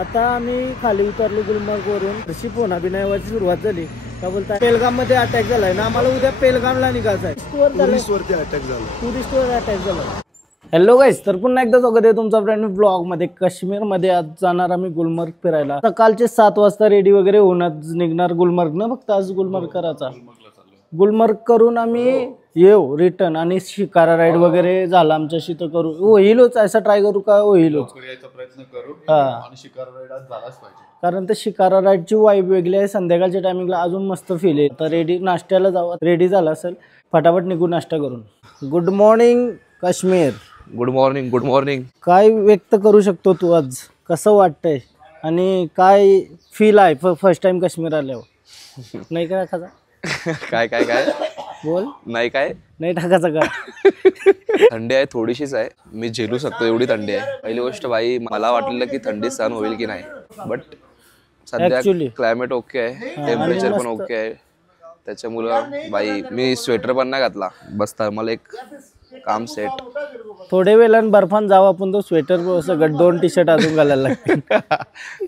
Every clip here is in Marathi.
आता आम्ही खाली उतरलो गुलमर्गवरून. तशी पुन्हा बिनायवाची सुरुवात झाली. काय बोलताय, पेलगाम मध्ये अटॅक झालाय ना, आम्हाला उद्या पेलगामला निघायचं आहे. टुरिस्टवरती अटॅक झाला, टुरिस्टवर अटॅक झाला. हॅलो गाईस, तर पुन्हा एकदा स्वागत आहे तुमचा फ्रेंड ब्लॉग मध्ये. काश्मीर मध्ये आज जाणार आम्ही गुलमर्ग फिरायला. सकाळचे 7 वाजता रेडी वगैरे होऊनच निघणार गुलमर्ग ना. फक्त आज गुलमर्ग करायचा. गुलमर्ग करून आम्ही येऊ रिटर्न. आणि शिकारा राईड वगैरे झाला आमच्याशी तर करू, होईलच. असं ट्राय करू का, होईलच प्रयत्न करू. हा, आणि शिकारा राईड आज झालाच पाहिजे, कारण ते शिकारा राईडची वाईब वेगळी आहे. संध्याकाळच्या टायमिंगला अजून मस्त फील आहे. तर रेडी नाश्त्याला जाऊ. रेडी झाला असेल, फटाफट निघू नाश्ता करून. Good morning Kashmir. Good morning. Good morning. काय व्यक्त करू शकतो तू आज, कसं वाटतंय आणि काय फील आहे फर्स्ट टाइम काश्मीर आल्यावर? नाही का टाकायचा? काय काय काय बोल. नाही काय नाही टाकायचा का? थंडी आहे, थोडीशीच आहे. मी झेलू शकतो एवढी थंडी आहे. पहिली गोष्ट भाई, मला वाटलेलं की थंडी सहन होईल की नाही, बट सध्या क्लायमेट ओके आहे, टेम्परेचर पण ओके आहे. त्याच्यामुळं बाई मी स्वेटर पण नाही घातला, बसता मला एक काम सेट. थोडे वेळानं बर्फान जाऊ आपण. तो स्वेटर सगळं 2 टी-शर्ट अजून घालायला लागतील.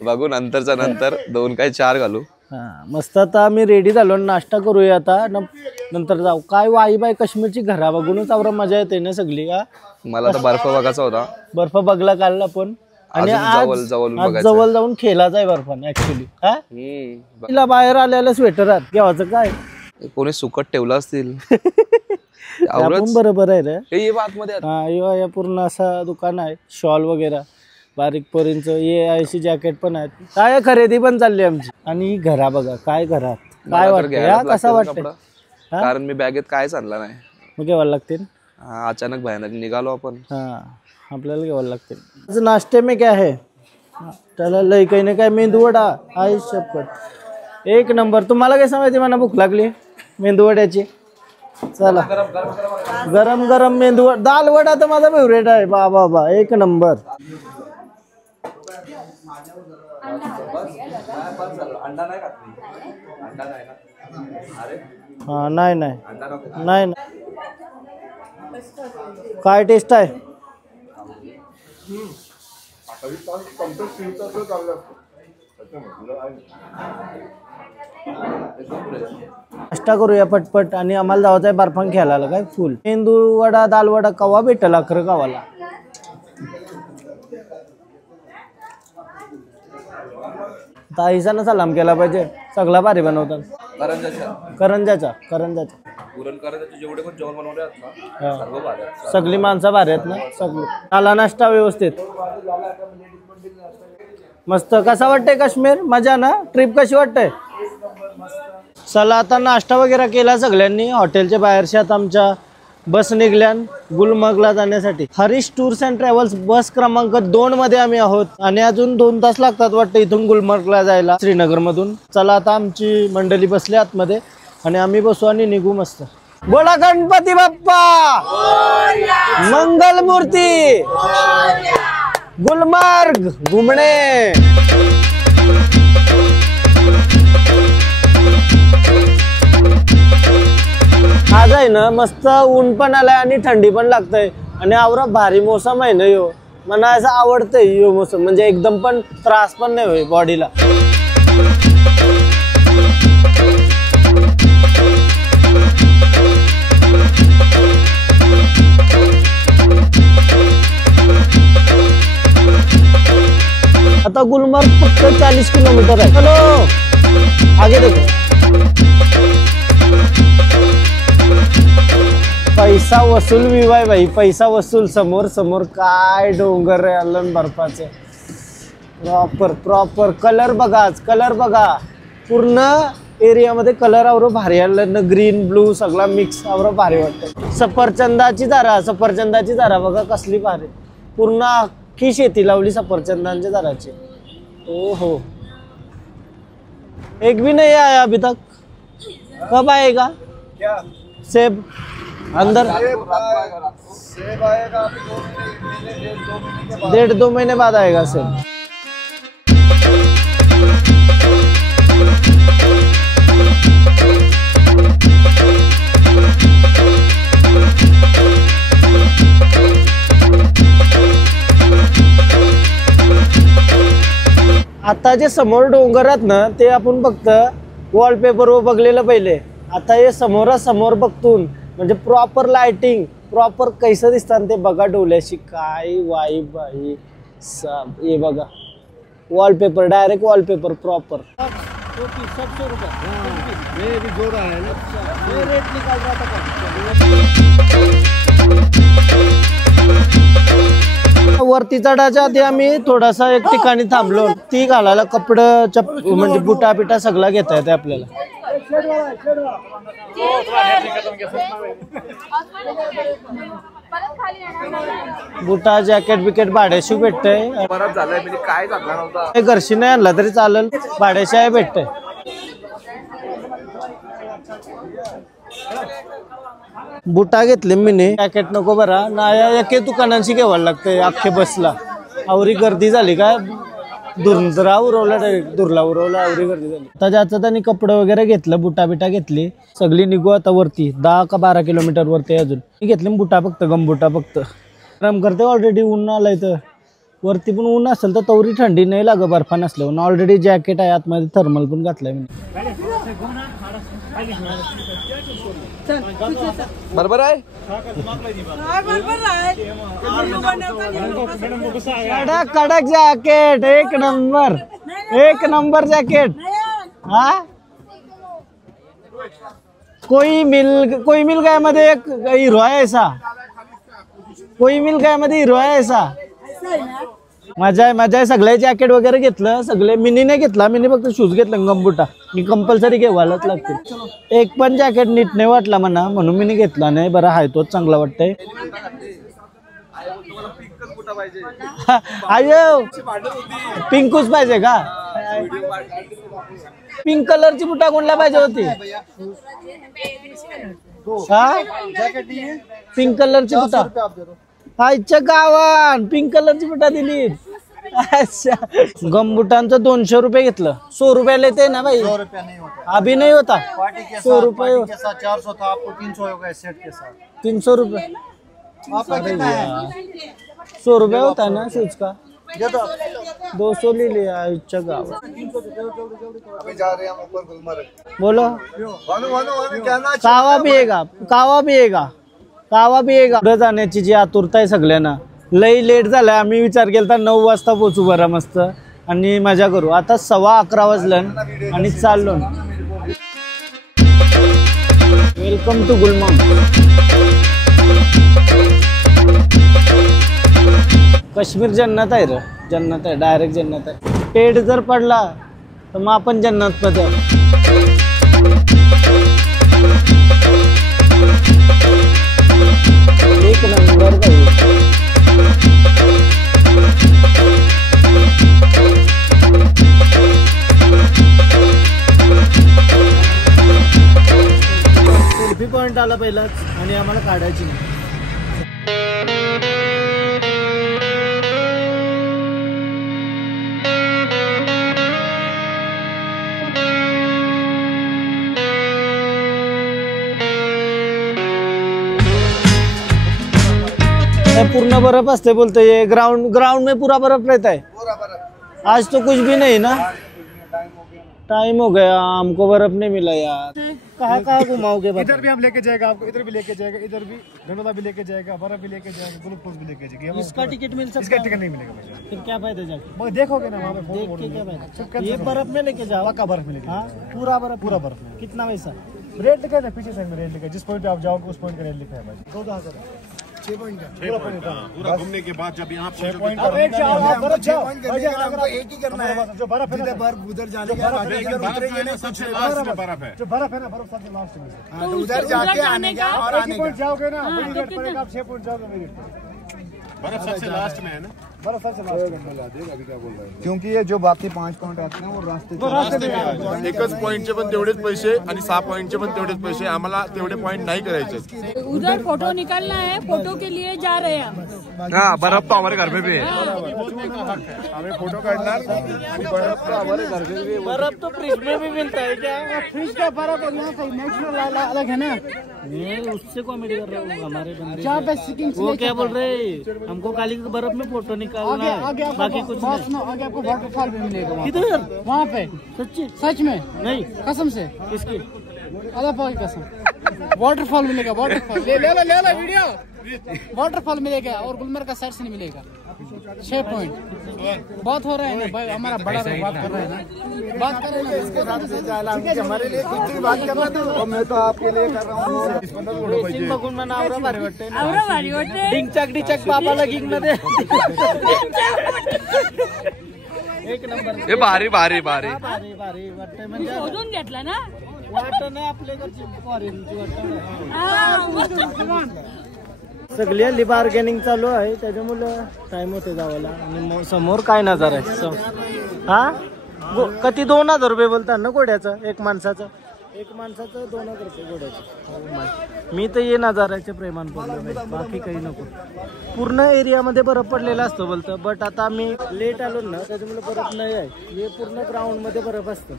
बघू नंतरचा नंतर 2 काय 4 घालू. मस्त. आता आम्ही रेडी झालो, नाश्ता करूया आता, नंतर जाऊ. काय वाईब आहे काश्मीरची, घरा बघूनच आवरा मजा येते ना सगळी. मला तर बर्फ बघायचा होता. बर्फ बघला काढला पण. आणि आज जवळ जाऊन खेळायचा आहे बर्फाने ऍक्च्युली. तिला बाहेर आलेलं स्वेटरात घेवायचं काय, कोणी सुकट ठेवलं असतील. बरोबर आहे रे. हे पूर्ण असा दुकान आहे, शॉल वगैरे बारीक पोरींच. AIC जॅकेट पण आहेत. काय खरेदी पण चालली आमची. आणि घरा बघा, काय घरात काय वाटतं, कसा वाटतं? कारण मी बॅगेत कायच आणला नाही. मग घ्यावं लागतील. अचानक भयानक निघालो आपण. आपल्याला घ्यावं लागतील. नाश्ते में क्या है त्याला लई काही नाही, काय मेंदूवडा आहे शपथ एक नंबर. तुम्हाला काय सांगायची, मला भूक लागली मेंदूवड्याची. चला, गरम गरम मेंदू दाल वडा तर माझा फेवरेट आहे. बा एक नंबर. हा, नाही नाही नाही, काय टेस्ट आहे. नाश्ता करूया पटपट. आणि आम्हाला जायचं आहे बर्फान खेळायला. काय फुल मेंदू वडा दाल वडा कवा भेटला खरं गावाला. ताईचा सलाम केला पाहिजे. सगळा भारी बनवतात. करंजाचा सगळी माणसं भारी आहेत ना. सगळी आला नाश्ता व्यवस्थित मस्त. कसा वाटतंय काश्मीर, मजा ना? ट्रिप कशी वाटतंय? चला, आता नाश्ता वगैरे केला सगळ्यांनी. हॉटेलच्या बाहेरच्या आता आमच्या बस निघल्या गुलमर्गला जाण्यासाठी. हरीश टूर्स अँड ट्रॅव्हल्स बस क्रमांक 2 मध्ये आम्ही आहोत. आणि अजून 2 तास लागतात वाटतं इथून गुलमर्गला जायला श्रीनगर मधून. चला, आता आमची मंडळी बसली आतमध्ये आणि आम्ही बसू आणि निघू मस्त. बोला गणपती बाप्पा, मंगल मूर्ती, गुलमर्ग घुमणे. आज आहे ना मस्त ऊन पण आलाय आणि थंडी पण लागतंय. आणि आवरा भारी मोसम आहे ना यो. मला असं आवडतंय यो मोसम. म्हणजे एकदम पण त्रास पण नाही होय बॉडीला. आता गुलमर्ग फक्त 40 किलोमीटर आहे. चलो आगे देखो. पैसा वसूल विवाय भाई, पैसा वसूल. समोर समोर काय डोंगर आहे आलं बर्फाचे. प्रॉपर कलर बघा, कलर बघा. पूर्ण एरियामध्ये कलर आवर भारी आलं ना. ग्रीन ब्लू सगळा मिक्स आवर भारी वाटतं. सफरचंदाची झाडा बघा कसली भारी. पूर्ण अख्खी शेती लावली सफरचंदांच्या झाडाची. ओहो, एक भी नहीं आया अभी तक. कब आएगा क्या सेब अंदर? सेब आएगा 1.5-2 महीने बाद आएगा सेब. आता जे समोर डोंगरात ना ते आपण फक्त वॉलपेपरवर बघलेलं पहिले. आता हे समोरासमोर बघतून म्हणजे प्रॉपर लाइटिंग प्रॉपर कैसं दिसतं ते बघा. डोल्याशी काय वाईब आहे. हे बघा वॉलपेपर डायरेक्ट वॉलपेपर प्रॉपर. 700 रुपये ये भी जोड़ा है ना. ये रेट निकाल रहा था. वरती चढायच्या आधी आम्ही थोडासा एक ठिकाणी थांबलो. ती घालायला कपडे म्हणजे बुटा बिटा सगळा घेता येते आपल्याला. बुटा जॅकेट बिकेट भाड्याशी भेटतंय. घरशी नाही आणला तरी चालेल भाड्याशी आहे भेटतंय. बुटा घेतले मीने. जॅकेट नको बरा ना एके दुकानांशी घ्यावं लागतंय. अख्खे बसला आवरी गर्दी झाली काय दुर्ला उरवला डायरेक्ट दुर्ला उरवला आवरी गर्दी झाली. आता ज्याचं त्यांनी कपडे वगैरे घेतलं बुटा बिटा घेतली सगळी निघू आता वरती. 10 का 12 किलोमीटर वरती अजून. मी घेतले बुटा फक्त गमबुटा फक्त. गरम करते ऑलरेडी ऊन आलाय तर वरती पण ऊन असेल तर तवरी थंडी नाही लाग बर्फा नसल्यावर. ऑलरेडी जॅकेट आहे आतमध्ये थर्मल पण घातलाय मी. बरोबर आहे. कडक कडक जॅकेट एक नंबर जॅकेट. हा कोई मिल गया मध्ये एक हिरो आहे ऐसा. कोई मिल गया मध्ये हिरो आहे ऐसा. मजा आहे. सगळे जॅकेट वगैरे घेतलं सगळे. मिनी नाही घेतला. मिनी फक्त शूज घेतलं गमबुटा. मी कंपल्सरी घेवायलाच लागते. एक पण जॅकेट नीट नाही वाटला म्हणा म्हणून मी घेतला नाही. बरं आहे तोच चांगला वाटतंय. अयो पिंकूच पाहिजे का. पिंक कलरची बुटा कोणला पाहिजे होती. पिंक कलरची बुटा आईच्या गावान पिंक कलरची बुटा दिली. अच्छा गमबुटांचं 200 रुपये घेतलं. 100 रुपये लेते ना भाई. 100 रुपया नहीं होता. अभी नहीं होता. 100 रुपये 400 था आपको 300 हो गए सेट के साथ. 300 रुपये. आपका कितना है. 100 रुपये होता है ना शूज का. 200 ले लिया. अच्छा गाँव अभी जा रहे हैं हम ऊपर गुलमर्ग. बोलो कावा पिएगा. पुढे जाण्याची जी आतुरता आहे सगळ्यांना. लई लेट झालाय. आम्ही विचार केला 9 वाजता पोहोचू बरा मस्त आणि मजा करू. आता 11:15 वाजलं आणि चाललो. Welcome to Gulmarg. काश्मीर जन्नत आहे रे. जन्नत आहे डायरेक्ट जन्नत आहे. पेड जर पडला तर मग आपण जन्नत मध्ये. एक नंबर भाई. सेल्फी पॉइंट आला पहिलाच आणि आम्हाला काढायची नाही. पूर्ण बर्फ असते बोलते. ये ग्राउंड में पूरा बर्फ रहता है. आज तो कुछ भी नहीं ना. टाइम हो गया हमको बर्फ नहीं मिला यार. कहाँ घुमाओगे. इधर भी हम लेके जाएगा आपको. इधर भी लेके जाएगा. इधर भी धनोला भी लेके जाएगा. बर्फ भी लेके जाएगा. ग्लूकोज भी लेके जाएगा. इसका टिकट मिल सकता है. इसका टिकट नहीं मिलेगा भैया. फिर क्या फायदा जाके. मगर देखोगे ना वहाँ पे देख के क्या फायदा. ये बर्फ में लेके जाओ. पक्का बर्फ में लेके. हाँ पूरा बर्फ. कितना पैसा. रेट लिखा है पीछे साइड में. रेट लिखा है. जिस पॉइंट पे आप जाओगे उस पॉइंट का रेट लिखा है भाई. 14,000 6 पॉइंट पूरा घूमने के बाद जब यहाँ 6 पॉइंट एक ही करना है. जो बर्फ है ना बर्फ उधर जाने का इधर उतरेंगे ना. सबसे लास्ट में बर्फ है. जो बर्फ है ना बर्फ सबसे लास्ट में. हां तो उधर जाके आने का और आने का जाओगे ना वही रेट पड़ेगा. आप 6 पॉइंट जाओगे वही रेट. बर्फ सबसे लास्ट में है ना. बर्फ सबसे लास्ट में ला दे. अभी क्या बोल रहा है. क्योंकि ये जो बाकी 5 पॉइंट आते हैं वो रास्ते एकच पॉइंटचे पण तेवढेच पैसे आणि 6 पॉइंटचे पण तेवढेच पैसे. आम्हाला तेवढे पॉइंट नाही करायचे. उधर फोटो निकालना है. फोटो के लिए जा रहे हैं हम. हाँ बर्फ तो हमारे घर में भी है। हमें फोटो काटना बर्फ तो हमारे घर में भी है। बर्फ तो फ्रिज में भी मिलता है क्या? फ्रिज का बर्फ और यहाँ का नेचुरल अलग है ना। ये उससे कॉमेडी कर रहे हो हमारे बंदे। वो क्या बोल रहे हैं, हमको काली के बर्फ में फोटो निकालना है, बाकी कुछ नहीं। आगे आपको वाटरफॉल भी मिलेगा। किधर? वहाँ पे। सच्ची? सच में? नहीं कसम से। किसकी? अल्लाह पाक की कसम। वाटरफॉल मिलेगा, वाटरफॉल। ले लो वीडियो। वाटरफॉल मिलेगा और गुलमर्ग का साइड से नहीं मिलेगा। 6 पॉइंट बहुत हो रहा है ना भाई, हमारा बड़ा बात कर रहा है ना, बात कर रहे हैं इसके साथ से जाला हमारे लिए कुछ बात करना था और मैं तो आपके लिए कर रहा हूँ। इस बंदा फोटो पाहिजे बघून मला आवरा भारी वाटते डिंचक बाबाला गिग मध्ये एक नंबर। हे भारी भारी भारी भारी भारी वाटतंय म्हणजे शोधून घेतला ना वाटत नाही आपल्याकडची फॉरेनची वाटत। सगळी हल्ली बार्गेनिंग चालू आहे त्याच्यामुळे टाइम होते जावायला। आणि समोर काय नजारा आहे हा किती 2000 रुपये बोलतात ना घोड्याचा? एक माणसाचं 2000 रुपये घोड्याचं। मी तर ये नजाराच्या प्रेमान पडलो, बाकी काही नको। पूर्ण एरियामध्ये बर्फ पडलेला असतो बोलतं, बट आता आम्ही लेट आलो ना त्याच्यामुळे बर्फ नाही आहे। हे पूर्ण ग्राउंड मध्ये बर्फ असतं।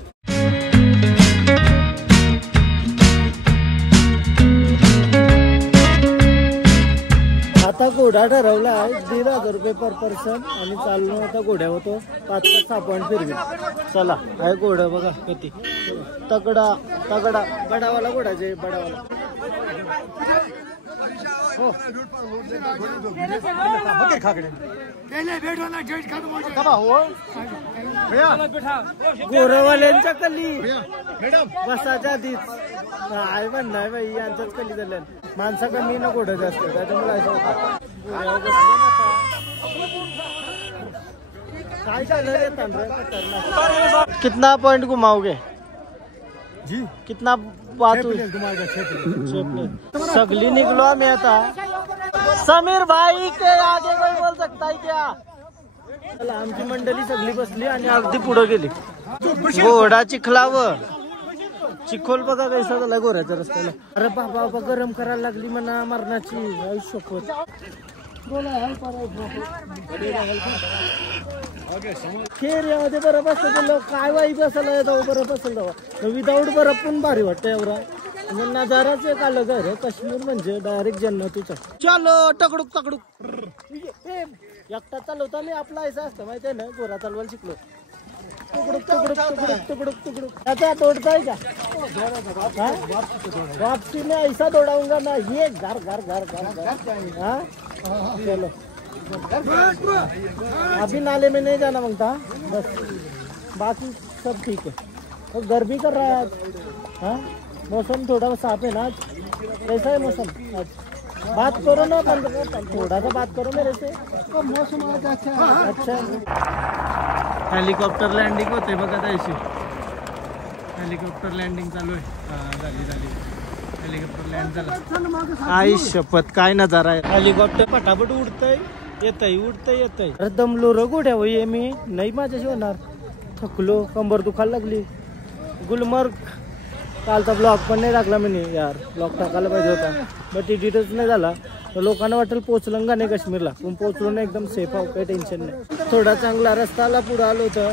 आता घोडा ठरवला आहे 1500 रुपये पर पर्सन आणि चाललो आता घोड्या होतो 5-6 पॉइंट फिरवी। चला आहे घोडा बघा किती तगडा तगडा बडावाला घोडाचे बडावाला। हो गोरवाल्यांच्या कली बसाच्या आधीच आहे म्हणणं आहे बाई, यांच्याच कली झाल्या। माणसा कमी ना घोडं जास्त त्याच्यामुळे असं होतं। काय झालं रे खतरनाक। कितना पॉइंट घुमाओगे जी? कितना बात हुई? सगली निकलो आम्ही आता। समीर भाई के आगे कोई बोल सकता है क्या? चला आमची मंडळी सगळी बसली आणि अगदी पुढे गेली। घोडा चिखलावर चिखोल बघा कैसा झाला गोऱ्याच्या रस्त्याला। अरे बाबा गरम करायला लागली म्हणा मरणाची आयुष्यपत। खेऱ्यामध्ये बरफ असतं काय वाईट असायला जाऊ बरफ असेल तेव्हा विदाऊट बरफ पण भारी वाटतं एवढा। नजाराच एक अलग आहे रे, काश्मीर म्हणजे डायरेक्ट जन्नतीचा। चलो टकडुक टकडुक एकटा चालवता मी आपला ऐसा असतं माहिती आहे ना, गोरा चालवायला शिकलो। तुकडुक तुकडुक तुकडुक तुकडुक तुकडुक त्याचा तोडताय का? वापसी में ऐसा दौड़ाऊंगा ना ये घर घर घर घर। हाँ चलो अभी नाले में नहीं जाना मांगता बस, बाकी सब ठीक है। और गर्मी कर रहा है आज। हाँ मौसम थोड़ा साफ है ना आज। कैसा है मौसम आज? बात करो ना, थोड़ा सा बात करो मेरे से। मौसम आज अच्छा। हेलिकॉप्टर लँडिंग होते बघा त्याशी। हेलिकॉप्टर लँडिंग चालू आहे। झाली हेलिकॉप्टर लँड झाला। आई शपथ काय नजारा आहे। हेलिकॉप्टर पटापट उडतंय येतंय। अरे दमलो र गोड्या वय मी नाही माझ्याशी होणार, थकलो, कंबर दुखायला लागली। गुलमर्ग कालचा ब्लॉग पण नाही टाकला मी यार, ब्लॉग टाकायला पाहिजे होता बट एडिटच नाही झाला। लोकांना वाटेल पोचलं का नाही काश्मीरला, पण पोचलो ना एकदम सेफ आहो, काही टेन्शन नाही। थोडा चांगला रस्ताला पुढे आलो होतं,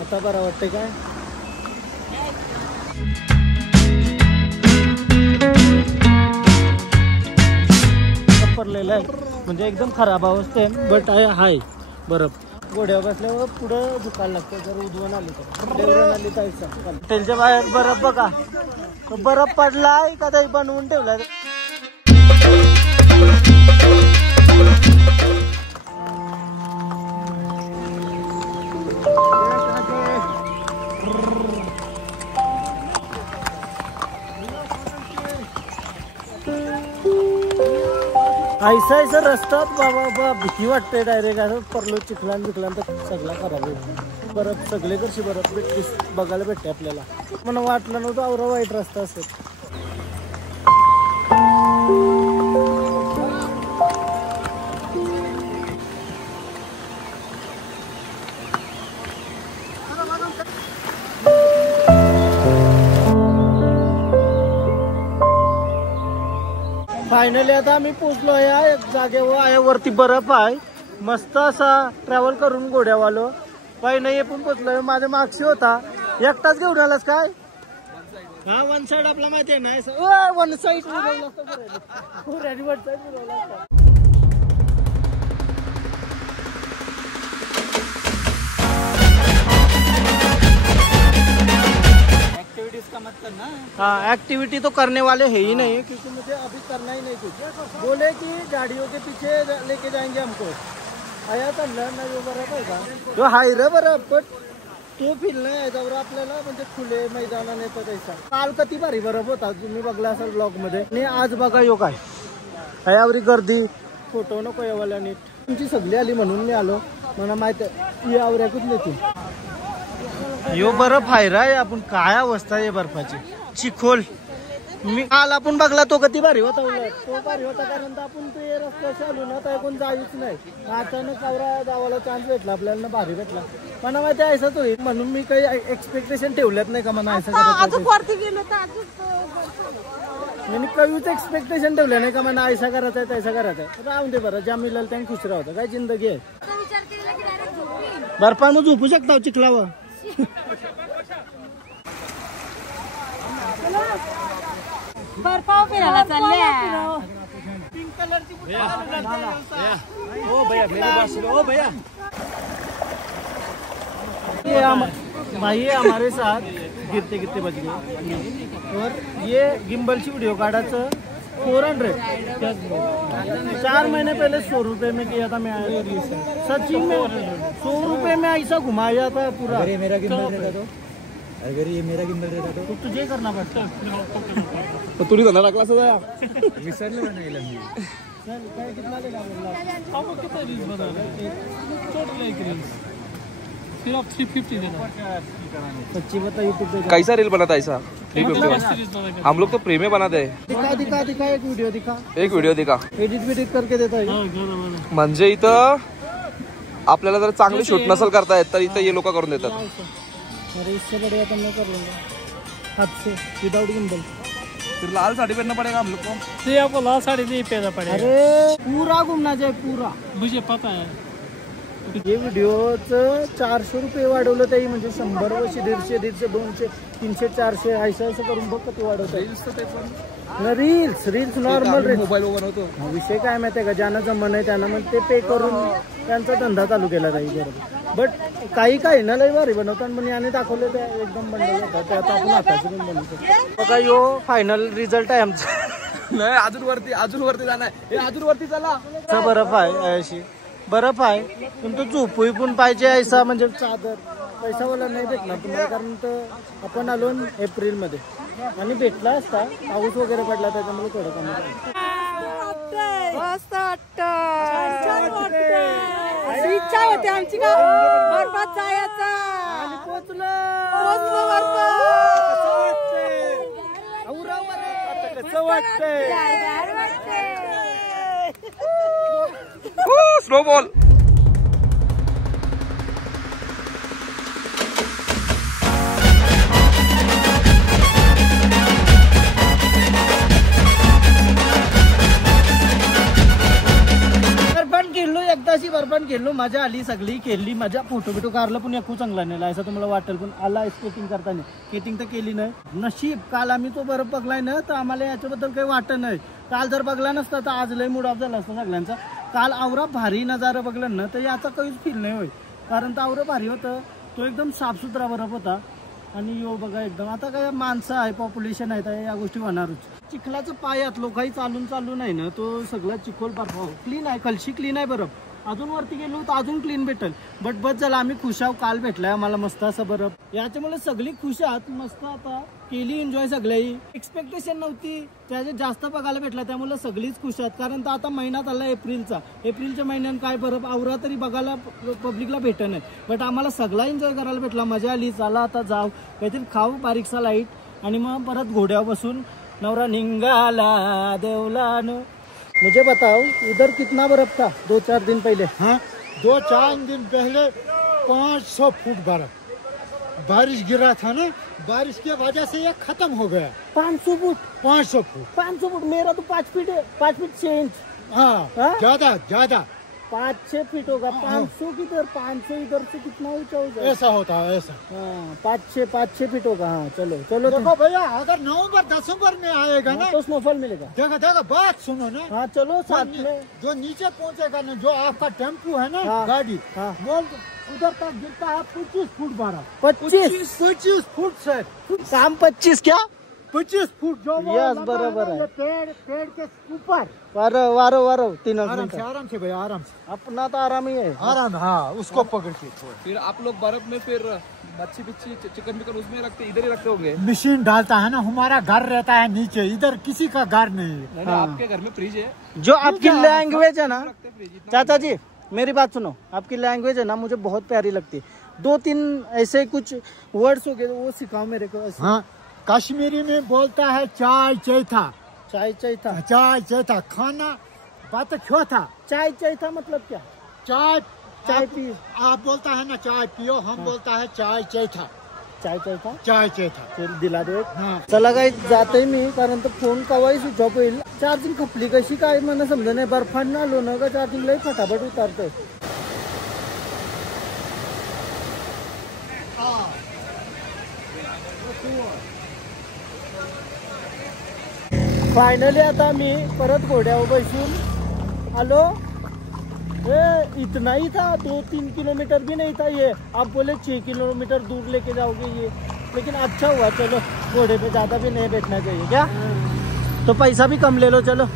आता बरं वाटतंय काय। पडलेलं आहे म्हणजे एकदम खराब अवस्था आहे, बट आहे बरफ। घोड्यावर बसल्यावर पुढं दुखायला लागतं जर उजवून आली तर, देवरून आली तर ऐसा। त्यांच्या बाहेर बरफ बघा, बरफ पडलाय का काही बनवून ठेवलाय। ऐसा रस्ता बाबा भीती वाटते डायरेक्ट असं परलो चिखलान तर सगळा खराब आहे। बरफ सगळे कशी बरफ भेटते बघायला भेटते आपल्याला, मला वाटलं नव्हतं आवरा वाईट रस्ता असेल। फायनली आता आम्ही पोचलो आहे एक जागेवर आहे, वरती बर्फ आहे, मस्त असा ट्रॅव्हल करून घोड्यावालो काही नाही पण पोचलोय. माझ्या मागशी होता, एकटाच घेऊन आलास काय? हा वन साइड आपला माहिती आहे ना, वन साइड हाँ एक्टिविटी तो करने वाले है ही नहीं, क्योंकि मुझे अभी करना ही नहीं कुछ. बोले कि गाड़ियों के पीछे लेके जाएंगे हमको. आया था नाही बरं आहे का तो हाय रे बरं, पण तो फील नाही आहे जवळ आपल्याला, म्हणजे खुले मैदानाने तो तैसा. काल किती भारी बरफ होता, तुम्ही बघला असाल ब्लॉग मध्ये. आणि आज बघा यो काय यावरी गर्दी, फोटो नको यावाला नीट. तुमची सगळी आली म्हणून मी आलो, मला माहित आहे यावऱ्या कुठली ती. यो बर्फ आहे रे, आपण काय अवस्था आहे बर्फाची, चिखोल. मी काल आपण बघला तो किती भारी होता, उलट तो भारी होता, कारण आपण ते रस्त्याशी आलो ना तर कोण जायच नाही. अचानक कावरा जावाला चान्स भेटला आपल्याला, भारी भेटला. मला माहिती आहे असंच होईल म्हणून मी काही एक्सपेक्टेशन ठेवल्यात नाही का मला असं मी कधीच एक्सपेक्टेशन ठेवलं नाही का मला ऐसा करायचं आहे तैसा करायचं आहे. राहून दे बरं, ज्या मिळालं त्यांनी खुश राहतं, काय जिंदगी आहे. बर्फा मग झोपू शकता चिखलावर. बर्फावर फिरायला चालल्या. पिंक कलरची ओ भैया मेरी बात सुनो. ओ भैया भाई हमारे साथ गिरते गिरते बच गए. और ये गिम्बल की वीडियो काढ़ाचं 400 4 महीने पहले 100 रुपए में किया था. मैं आया सचिन में 100 रुपए में ऐसा घुमाया था पूरा. अगर ये मेरा गिम्बल रहता तो तुझे करना पड़ता. तो तुझी धंदा टाकला सुद्धा विसरले बनायला मी. चल काय कितना लेगा बोलला कितना रील्स बनाना टोटल एक रील्स फिर आप 350 देना. सच्ची बता यूट्यूब पे कैसा रील बनाता है ऐसा 350? हम लोग तो प्रेम में बनाते हैं. दिखा एक व्हिडिओ दिखा. एक व्हिडिओ दिखा. एडिट करके देता है. म्हणजे इथं आपल्याला जर चांगली शूट नसल करता येत तर इथं ये लोक करून देतात. अरे इससे बढ़िया तो मैं कर लूंगा हाथ से विदाउट गिम्बल. फिर लाल साड़ी पहनना पड़ेगा हम लोग को. तो आपको लाल साड़ी नहीं पहनना पड़ेगा. अरे पूरा घूमना चाहिए पूरा. मुझे पता है. ये व्हिडिओचं 400 रुपये वाढवलं त्याही, म्हणजे 100 वर्षी 150 200 300 400 असं करून बघ किती वाढवतं. रील्स नॉर्मल रील्स मोबाईल बनवतो. विषय काय माहिती आहे का, ज्यांना जमन आहे त्यांना मग ते पे करून त्यांचा धंदा चालू केला जाईल बरोबर. बट काही ना लय भारी बनवतात, पण याने दाखवले ते एकदम बनवलं होतं. ते आता आपण हाताचं पण बनवतो. बघा यो फायनल रिझल्ट आहे आमचा. नाही अजून वरती जाणार आहे. अजून वरती चला. बर्फ आहे अशी बर्फ आहे, पण तो झोपूही पण पाहिजे ऐसा, म्हणजे चादर पैसावाला नाही भेटणार तुम्हाला, कारण तर आपण आलो एप्रिलमध्ये आणि भेटला असता. पाऊस वगैरे पडला त्याच्यामुळे थोडं कमी. इच्छा होती आमची का बर्फात जायचं. कसं वाटतंय? स्नोबॉल. एकदाशी बर्फान खेळलो, मजा आली, सगळी खेळली मजा, फोटो बिटो काढलं, पण खूप चांगला नेला असं तुम्हाला वाटेल. पण आला स्केटिंग करताना, स्केटिंग तर केली नाही. नशीब काल आम्ही तो बर्फ बघलाय ना तर आम्हाला याच्याबद्दल काही वाटत नाही. काल जर बघला नसता तर आज लय मूड ऑफ झाला असता सगळ्यांचा. काल आवरा भारी नजारा बघलं ना तर याचा काहीच फील नाही होईल, कारण तर आवरा भारी होतं. तो एकदम साफसुथरा बर्फ होता. आणि यो बघा एकदम आता काय माणसं आहे, पॉप्युलेशन आहे, तर या गोष्टी होणारच. चिखलाचं पायात लोकही चालू नाही ना, तो सगळं चिखोल बर्फ क्लीन आहे, कलशी क्लीन आहे बर्फ. अजून वरती गेलो तर अजून क्लीन भेटेल. बट बस झालं आम्ही खुश आहोत, काल भेटलाय आम्हाला मस्त असं बर्फ. याच्यामुळे सगळी खुश आहात, मस्त आता केली एन्जॉय. सगळ्याही एक्सपेक्टेशन नव्हती त्याचे जास्त बघायला भेटला, त्यामुळे सगळीच खुश आहात. कारण तर आता महिन्यात आला एप्रिलच्या महिन्यात काय बर्फ आवरा तरी बघायला पब्लिकला भेटत नाही. बट आम्हाला सगळा एन्जॉय करायला भेटला, मजा आली. चला आता जाऊ काहीतरी खाऊ बारीकसा लाईट आणि मग परत घोड्यावर बसून नवरा निघाला देवलानो. मुझे बताओ उधर कितना बर्फ था 2-4 दिन पहले? हाँ 2-4 दिन पहले 500 फुट बर्फ. बारिश गिरा था ना, बारिश की वजह से ये खत्म हो गया। 500 फुट 500 फुट 500 फुट मेरा तो 5 फीट है, 5 फीट 6 इंच। हाँ हाँ? ज्यादा ज्यादा 5-6 फीट होगा। 500 किधर, 500 इधर से कितना ऊंचा होगा? ऐसा होता है ऐसा। हाँ 5-6 फीट होगा। हाँ चलो चलो देखो भैया, अगर नवंबर दिसंबर में आएगा ना तो स्नोफॉल मिलेगा। देखो देखो बात सुनो ना। हाँ चलो साथ में। जो नीचे पहुंचेगा ना, जो आपका टेम्पू है ना, हाँ, गाड़ी, हाँ। वो उधर तक गिरता है 25 फुट 12। 25 फुट सर, काम 25 क्या? 25 फुट जो वो यस, लगा बराबर ना, है। ये पेड़ के ऊपर। वारो 3 आराम से भैया, आराम से, अपना तो आराम ही है। आराम। हाँ उसको पकड़ के फिर आप लोग बर्फ में फिर मच्छी पिच्छी चिकन विकन उसमें रखते, इधर ही रखते होंगे? मशीन डालता है ना, हमारा घर रहता है नीचे, इधर किसी का घर नहीं है। हाँ। आपके घर में फ्रिज है? जो आपकी लैंग्वेज है ना चाचा जी, मेरी बात सुनो, आपकी लैंग्वेज है ना मुझे बहुत प्यारी लगती है। 2-3 ऐसे कुछ वर्ड्स हो गए वो सिखाओ मेरे को। हाँ, कश्मीरी में बोलता है चाय चैथा। चाय चैथा? चाय चैथा खाना बात क्यों था। चाय चैथा मतलब क्या? चाय पी, आप बोलता है ना चाय पियो, हम बोलता है चाय चैथा। चाय चैथा? चाय चैथा। चल दिला दो एक। हाँ। चला काय जाते मी, कारण तो फोन कवाही स्विच ऑफ होईल. चार्जिंग खपली कशी काय मला समजा नाही. बर्फान आलो ना का चार्जिंग लई फटाफट उतारते. फायनली आता मी परत घोड्यावर बसून आलो. इतना ही था, 2-3 किलोमीटर भी नहीं था ये. आप बोले 6 किलोमीटर दूर लेके जाओगे ये, लेकिन अच्छा हुआ. चलो घोड़े पे ज्यादा भी नहीं बैठना चाहिए क्या, तो पैसा भी कम ले लो. चलो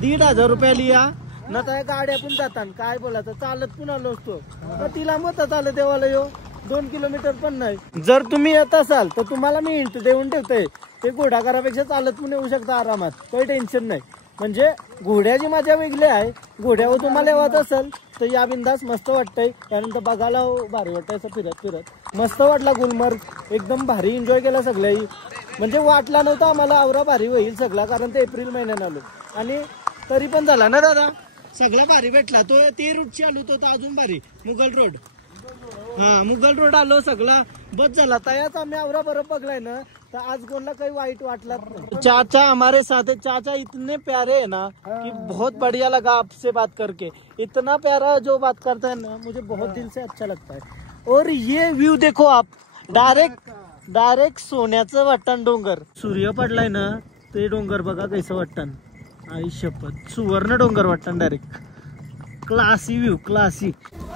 1,500 रुपये लिया ना. त्या गाड्या पण जातात, काय बोलायचं, चालत पण आलो असतो. किती लांब होता चालत देवाला यो, 2 किलोमीटर पण नाही. जर तुम्ही येत असाल तर तुम्हाला मी हिंट देऊन ठेवतोय, ते घोडागारापेक्षा चालत पण येऊ शकता आरामात, काही टेन्शन नाही. म्हणजे घोड्याची मजा वेगळी आहे. घोड्यावर तुम्हाला येत असेल तर या बिंदास मस्त वाटतंय. त्यानंतर बघायला भारी वाटायचं फिरत फिरत. मस्त वाटला गुलमर्ग, एकदम भारी एन्जॉय केला सगळ्याही. म्हणजे वाटला नव्हता आम्हाला आवरा भारी होईल सगळा, कारण ते एप्रिल महिन्यात आलो आणि तरी पण झाला ना दादा, सगळा भारी भेटला. तो ते रूटची आलो तो अजून भारी, मुघल रोड. हाँ मुघल रोड आलो, सगळा बस झाला. तयाच आम्ही आवरा बरं बघलाय ना, तो आज कोणला काही वाईट वाटलाच नाही. चाचा हमारे साथ है. चाचा इतने प्यारे है ना कि बहुत बढ़िया लगा आपसे बात करके. इतना प्यारा जो बात करता है ना, मुझे बहुत दिल से अच्छा लगता है. और ये व्यू देखो आप, डायरेक्ट सोन्याचं वाटण डोंगर. सूर्य पडलाय ना, ते डोंगर बघा कैसे वाटण. आई शपथ, सुवर्ण डोंगर वाटण direct. Classy view, classy.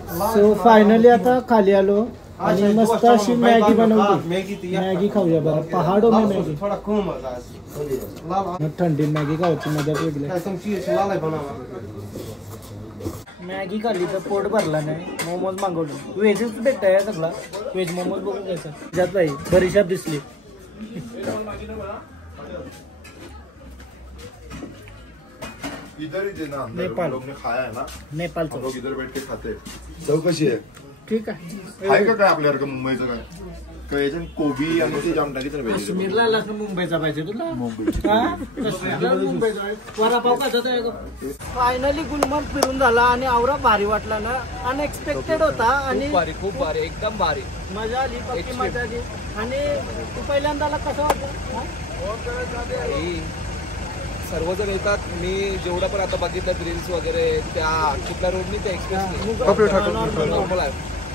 So finally आता खाली आलो आणि मस्त अशी मॅगी बनवली. मॅगी खाऊया बरं, पहाडो में मॅगी. थंडी मॅगी खायची मजा वेगळी. मॅगी खाल्ली तर पोट भरला नाही. मोमोज मागवले, व्हेजच भेटताय सगळा. व्हेज मोमोज बघू घ्यायचं ज्यात नाही. बरीशात दिसली. इधर ही देना, अंदर नेपाल. लोग ने खाया है ना, नेपाल हम लोग इधर बैठ के खाते हैं. चव कशी आहे? ठीक आहे. आहे का काय आपल्यासारखं मुंबईचं काय? काय याच्यात कोबी आणि ते जाऊन टाकी तर पाहिजे. काश्मीरला आलास ना, मुंबईचा पाहिजे तुला. वडापाव खायचा. फायनली गुलमर्ग फिरून झाला आणि आवरा भारी वाटला ना. अनएक्सपेक्टेड होता आणि खूप भारी, एकदम भारी मजा आली, पक्की मजा आली. आणि तू पहिल्यांदाला कसं वाटतं? सर्वजण येतात. मी जेवढं पण आता बघितलं रील्स वगैरे, त्या चिखला रोडनी त्या एक्सप्रेस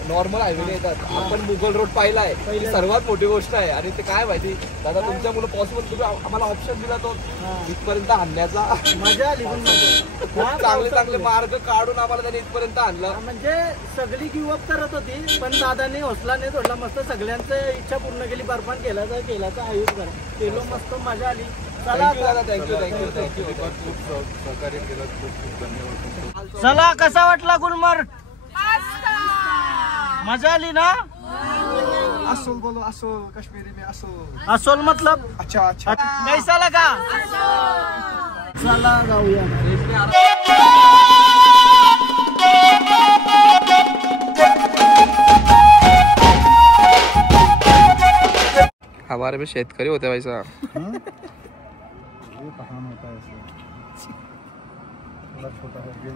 नॉर्मल हायवेने येतात. आपण मुघल रोड पाहिलाय, ही सर्वात मोठी गोष्ट आहे. आणि ते काय माहिती दादा, तुमच्यामुळे पॉसिबल, तुम्ही आम्हाला ऑप्शन दिला तो इथपर्यंत आणण्याचा. मजा आली. पण चांगले मार्ग काढून आम्हाला त्याने इथपर्यंत आणलं. म्हणजे सगळी गिवअप करत होती, पण दादाने हौसला नाही सोडला. मस्त सगळ्यांचं इच्छा पूर्ण केली. बर्फान केल्याचं आयुष करा केलो. मस्त मजा आली. थँक्यू दादा, थँक्यू. खूप सहकार्य केलं, खूप धन्यवाद. चला, कसा वाटला गुलमर्ग? मजा आली ना? असोल बोलो, असोल कश्मीरी में असोल. असोल मतलब अच्छा अच्छा. कैसा लगा? चला जाऊया. हमारे में शेतकरी होते वैसा. ये पहाड़ होता है ऐसे. थोड़ा छोटा हो गया.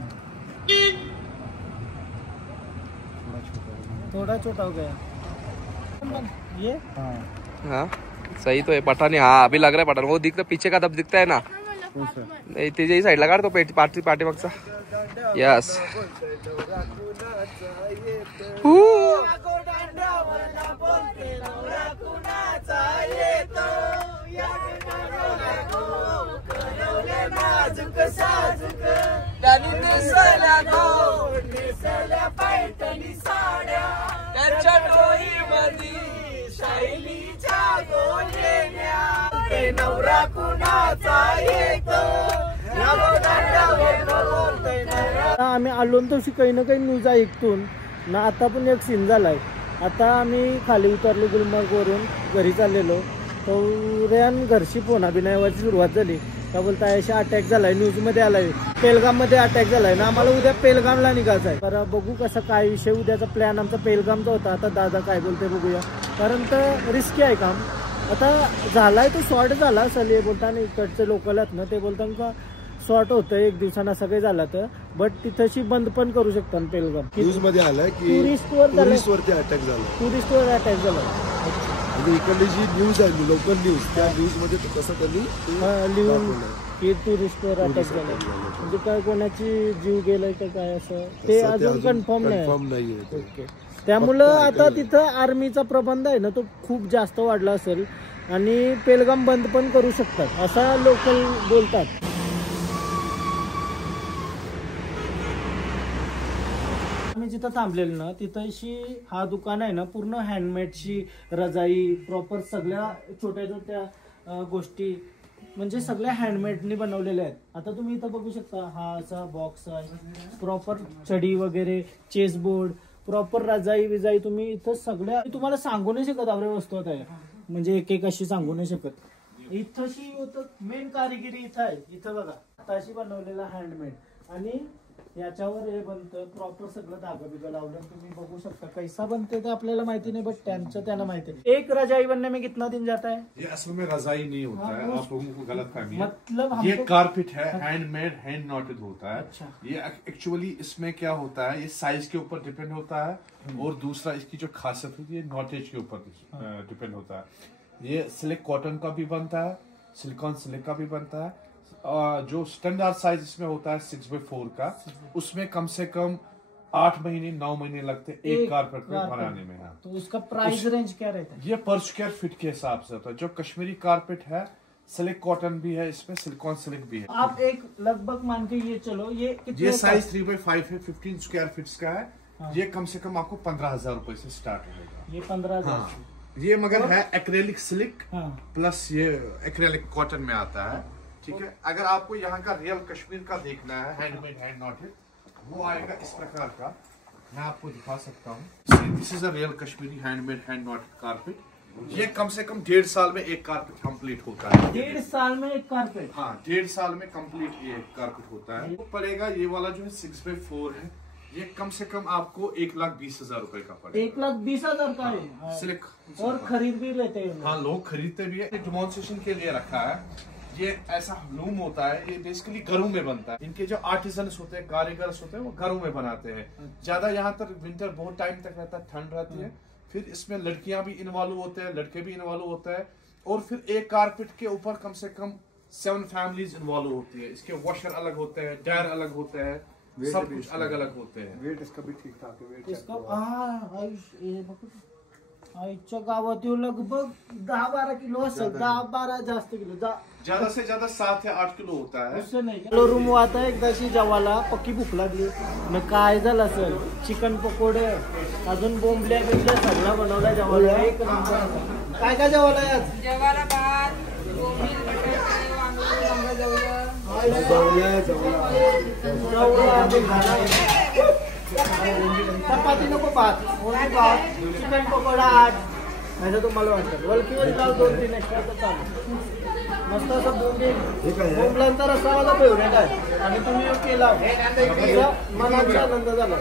थोड़ा छोटा हो गया. ये हाँ सही तो है पठानी। हाँ अभी लग रहा है पठान। वो दिखता पीछे का दब दिखता है ना, नहीं तेजी साइड लगा तो पार्टी मागचा। यस आम्ही आलो तशी काही ना काही न्यूज ऐकतून ना. आता पण एक सीन झालाय. आता आम्ही खाली उतरलो गुलमर्गवरून घरी चाललेलो, तो रेन घरशी फोन अभिनयाची सुरुवात झाली. का बोलताय अशा अटॅक झालाय, न्यूजमध्ये आलाय, पेलगाममध्ये अटॅक झालाय ना. आम्हाला उद्या पेलगामला निघायचं आहे. तर बघू कसं काय विषय. उद्याचा प्लॅन आमचा पेलगामचा होता. आता दादा काय बोलते बघूया, कारण तर रिस्की आहे काम. आता झालाय तो शॉर्ट झाला असेल. हे बोलता नाही इकडचे लोकल आहेत ना, ते बोलतात का शॉर्ट होतं एक दिवसानं सगळे झालं तर, बट तिथंशी बंद पण करू शकतात पेलगाम. न्यूज मध्ये आलाय की टुरिस्टवरती अटॅक झाला. टुरिस्टवर अटॅक झाला. इकडली जी न्यूज आहे लोकल न्यूज, त्या न्यूज मध्ये कसं त्यांनी लिहून की टुरिस्टवर अटॅक झाला. म्हणजे काय कोणाची जीव गेलाय का काय असं ते अजून कन्फर्म नाही. ओके. त्यामुळं आता तिथं आर्मीचा प्रबंध आहे ना तो खूप जास्त वाढला असेल आणि पेलगाम बंद पण करू शकतात असं लोकल बोलतात. आम्ही जिथं थांबलेलो ना तिथंशी हा दुकान आहे ना पूर्ण हँडमेडची रजाई प्रॉपर सगळ्या छोट्या छोट्या गोष्टी म्हणजे सगळ्या हँडमेडनी बनवलेल्या आहेत. आता तुम्ही इथं बघू शकता हा असा बॉक्स आहे, प्रॉपर चढी वगैरे, चेसबोर्ड, प्रॉपर रजाई विजाई. तुम्ही इथं सगळ्या तुम्हाला सांगू नाही शकत आवडे वस्तू आहे म्हणजे एक एक अशी सांगू नाही शकत. इथंशी होतं मेन कारिगिरी इथं आहे. इथं बघा आताशी बनवलेला हँडमेड आणि याच्यावर हे बनतं प्रॉपर सगळं धागा बिगा लावलं. तुम्ही बघू शकता कैसा बनते ते आपल्याला माहिती नहीं, बट त्यांना माहिती है. एक रजाई बनने में कितना दिन जाता है? ये असल में रजाई नहीं होता है, आप लोगों को गलत फहमी है. मतलब ये कारपेट है, हैंडमेड हैंड नॉटेड होता है. अच्छा. ये एक्चुअली इसमें क्या होता है, ये साइज के ऊपर डिपेंड होता है और दूसरा इसकी जो खासियत होती है नॉटेज के ऊपर डिपेंड होता है. ये सिलिक कॉटन का भी बनता है, सिलिकॉन सिलिक का भी बनता है. जो स्टैंडर्ड साइज इसमें होता है 6x4 का, उसमें कम से कम 8 महीने 9 महीने लगते हैं एक कारपेट में बनाने में. हाँ. तो उसका प्राइस रेंज क्या रहता है? ये पर स्क्वायर फीट के हिसाब से होता है. जो कश्मीरी कारपेट है सिलिक कॉटन भी है, इसमें सिलिकॉन सिलिक भी है. आप एक लगभग मान के ये चलो ये ये साइज 3x5 है, 15 स्क्वायर फीट का है. ये कम से कम आपको 15,000 रुपए से स्टार्ट होगा. ये 15,000. हाँ. ये मगर है एक्रेलिक सिलिक प्लस ये एक्रेलिक कॉटन में आता है. ठीक है. अगर आपको यहाँ का रियल कश्मीर का देखना है हैंडमेड हैंड नॉटेड, वो आएगा इस प्रकार का. मैं आपको दिखा सकता हूँ. This is a real Kashmiri handmade hand knotted carpet. ये कम से कम 1.5 साल में एक कारपेट कंप्लीट होता है. 1.5 साल में एक कारपेट? हाँ 1.5 साल में कंप्लीट ये कारपेट होता है. वो पड़ेगा ये वाला जो है 6x4 है, ये कम से कम आपको 1,20,000 रुपए का पड़ेगा. 1,20,000 का है. सिलिक. और खरीद भी लेते हैं. हाँ लोग खरीदते भी है. डेमोन्स्ट्रेशन के लिए रखा है. ये ऐसा लूम होता है, ये बेसिकली घरों में बनता है. इनके जो आर्टिजन्स होते हैं, कारीगर्स होते हैं, वो घरों में बनाते हैं. ज्यादा यहाँ तक विंटर बहुत टाइम तक रहता है, ठंड रहती है. फिर इसमें लड़कियां भी इन्वॉल्व होते हैं, लड़के भी इन्वॉल्व होते हैं. और फिर एक कारपेट के ऊपर कम से कम 7 फैमिलीज इन्वॉल्व होती है. इसके वॉशर अलग होते हैं, ड्रायर अलग होते हैं, सब कुछ अलग अलग होते हैं. वेट इसका भी ठीक ठाक है. वेट आईच्या गावात लगभग 10-12 किलो असेल. 10-12 जास्त किलो. ज्यादा से ज्यादा 7 या 8 किलो होता है. उससे नाही. रूम आता एकदाशी जेवायला पक्की भूक लागली न काय झालं असेल. चिकन पकोडे अजून बोंबल्या बिंबल्या सगळं बनवला जेवायला. एक नंबर. काय काय जेवायला आज? जेवायला भात, बोंबील, बटाटे, वांगी, चपाती नको, भात, चिकन पकोडा 8. नाही तुम्हाला वाटतं वलकीवर जाऊ 2-3 एक्स्ट्रा तर चालेल. मस्त असं बोंबलांचा रस्सावाला फेवरेट आहे आणि तुम्ही केला मनाचा आनंद झाला.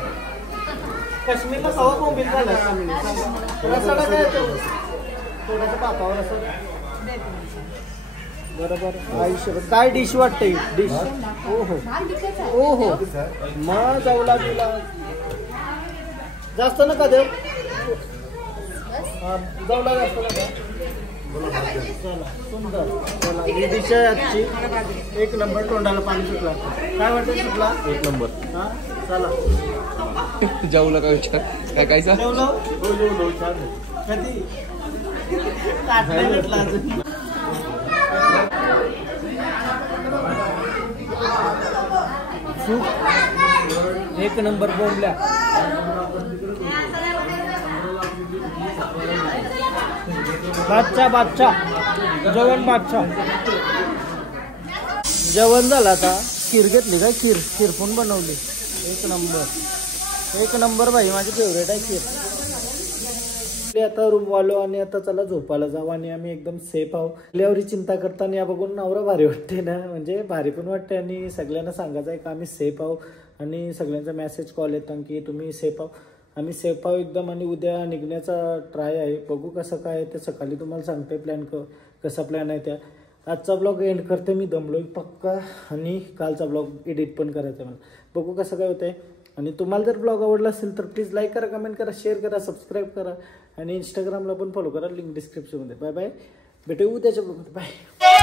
काश्मीरला सवा बोंबील झाला. रस्साला काय थोडासा पापावर असं बरोबर. आयुष्य काय डिश वाटते डिश? ओहो ओहो. मग जाऊला तुला जास्त नका देऊ. जाऊला जास्त नका. चला सुंदर. चला ही डिश आहे आजची. एक नंबर. तोंडाला पाणी सुटला. काय वाटतं सुटला? एक नंबर. हा चला जेवलं का विचार काय कायचा जेवलो. हो छान आहे. कधी ताट नाही भेटला अजून. सूप एक नंबर. बोंबल्या बादशाह जेवण. जेवण झालं. आता खीर घेतली का? खीर पण बनवली. एक नंबर भाई. माझी फेवरेट आहे खीर. आता रूम वालो आणि आता चला झोपायला जाऊ आणि आम्ही एकदम सेफ आहोत. आपल्यावरी चिंता करताना या बघून नवरा भारी वाटते ना. म्हणजे भारी पण वाटते आणि सगळ्यांना सांगायचं आहे का आम्ही सेफ आहोत. आणि सगळ्यांचा मेसेज कॉल येतात की तुम्ही सेफ आहोत. आम्ही सेफ आहोत एकदम. आणि उद्या निघण्याचा ट्राय आहे. बघू कसं काय आहे ते सकाळी तुम्हाला सांगते. प्लॅन कसा प्लॅन आहे त्या. आजचा ब्लॉग एंड करते मी. दमलोय पक्का. आणि कालचा ब्लॉग एडिट पण करायचा आहे मला. बघू कसं काय होतंय. आणि तुम्हाला जर ब्लॉग आवडला असेल तर प्लीज लाईक करा, कमेंट करा, शेअर करा, सबस्क्राईब करा आणि इंस्टाग्रामला पण फॉलो करा. लिंक डिस्क्रिप्शनमध्ये. Bye bye. भेटू उद्याच्या ब्लॉगमध्ये. बाय.